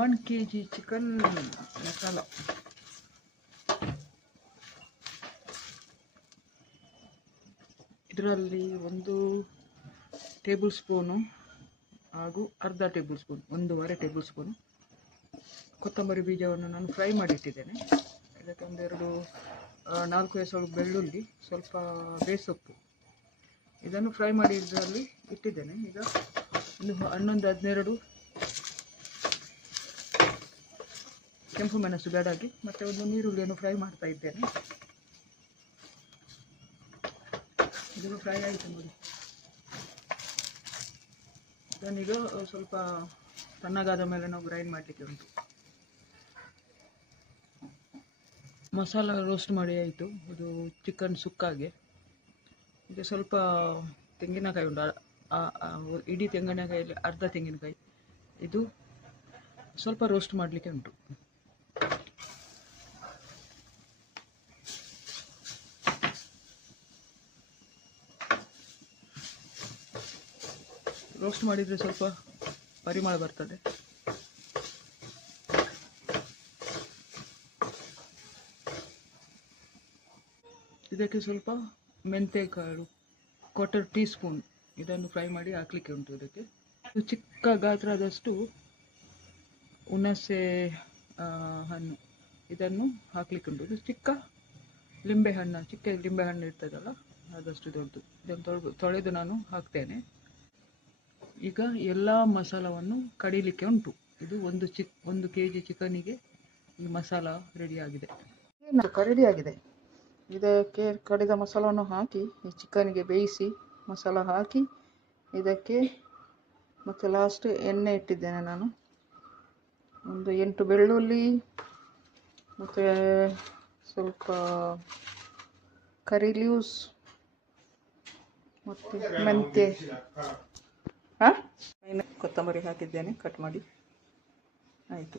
1 kg chicken masala. ಇದರಲ್ಲಿ 1 table spoon ಹಾಗೂ ಅರ್ಧ ಟೇಬಲ್ ಸ್ಪೂನ್, 1.5 ಟೇಬಲ್ ಸ್ಪೂನು ಕೊತ್ತಂಬರಿ ಬೀಜವನ್ನು ನಾನು ಫ್ರೈ ಮಾಡಿಟ್ಟಿದ್ದೇನೆ. ಇದಕ್ಕೆ 4 ಎಸಳು ಬೆಳ್ಳುಳ್ಳಿ, ಸ್ವಲ್ಪ ಬೇಸೊಪ್ಪು ಇದನ್ನು ಫ್ರೈ ಮಾಡಿ ಇದರಲ್ಲಿ ಇಟ್ಟಿದ್ದೇನೆ. ಈಗ 11-12 ಕೆಂಪು ಮೆಣಸು ಬೇಡಾಗಿ, ಮತ್ತು 1 ಈರುಳ್ಳಿಯನ್ನು ಫ್ರೈ ಮಾಡ್ತಾ ಇದ್ದೇನೆ. ಇದು ಫ್ರೈ ಆಯಿತು ನೋಡಿ. ಇದನ್ನೀಗ ಸ್ವಲ್ಪ ತಣ್ಣಗಾದ ಮೇಲೆ ನಾವು ಗ್ರೈಂಡ್ ಮಾಡಲಿಕ್ಕೆ ಉಂಟು. ಮಸಾಲ ರೋಸ್ಟ್ ಮಾಡಿ ಆಯಿತು. ಇದು ಚಿಕನ್ ಸುಕ್ಕಾಗೆ. ಈಗ ಸ್ವಲ್ಪ ತೆಂಗಿನಕಾಯಿ ಉಂಟು, ಇಡೀ ತೆಂಗಿನಕಾಯಲ್ಲಿ ಅರ್ಧ ತೆಂಗಿನಕಾಯಿ, ಇದು ಸ್ವಲ್ಪ ರೋಸ್ಟ್ ಮಾಡಲಿಕ್ಕೆ ಉಂಟು. ರೋಸ್ಟ್ ಮಾಡಿದರೆ ಸ್ವಲ್ಪ ಪರಿಮಳ ಬರ್ತದೆ. ಇದಕ್ಕೆ ಸ್ವಲ್ಪ ಮೆಂತೆಕಾಳು 1/4 ಟೀ ಸ್ಪೂನ್ ಇದನ್ನು ಫ್ರೈ ಮಾಡಿ ಹಾಕಲಿಕ್ಕೆ ಉಂಟು. ಇದಕ್ಕೆ ಚಿಕ್ಕ ಗಾತ್ರದಷ್ಟು ಹುಣಸೆ ಹಣ್ಣು ಇದನ್ನು ಹಾಕಲಿಕ್ಕೆ ಉಂಟು. ಇದು ಚಿಕ್ಕ ಲಿಂಬೆಹಣ್ಣು ಇರ್ತದಲ್ಲ, ಆದಷ್ಟು ದೊಡ್ಡದು. ಇದನ್ನು ತೊಳೆದು ನಾನು ಹಾಕ್ತೇನೆ. ಈಗ ಎಲ್ಲ ಮಸಾಲವನ್ನು ಕಡಿಲಿಕ್ಕೆ ಉಂಟು. ಇದು 1 kg ಚಿಕನಿಗೆ ಈ ಮಸಾಲ ರೆಡಿಯಾಗಿದೆ. ರೆಡಿಯಾಗಿದೆ. ಇದಕ್ಕೆ ಕಡಿದ ಮಸಾಲವನ್ನು ಹಾಕಿ ಈ ಚಿಕನಿಗೆ ಬೇಯಿಸಿ ಮಸಾಲ ಹಾಕಿ ಇದಕ್ಕೆ ಮತ್ತು ಲಾಸ್ಟ್ ಎಣ್ಣೆ ಇಟ್ಟಿದ್ದೇನೆ ನಾನು. 8 ಬೆಳ್ಳುಳ್ಳಿ ಮತ್ತು ಸ್ವಲ್ಪ ಕರಿ ಲೀವ್ಸ್ ಮತ್ತು ಮೆಂತ್ಯ, ಕೊತ್ತಂಬರಿ ಹಾಕಿದ್ದೇನೆ ಕಟ್ ಮಾಡಿ. ಆಯಿತು.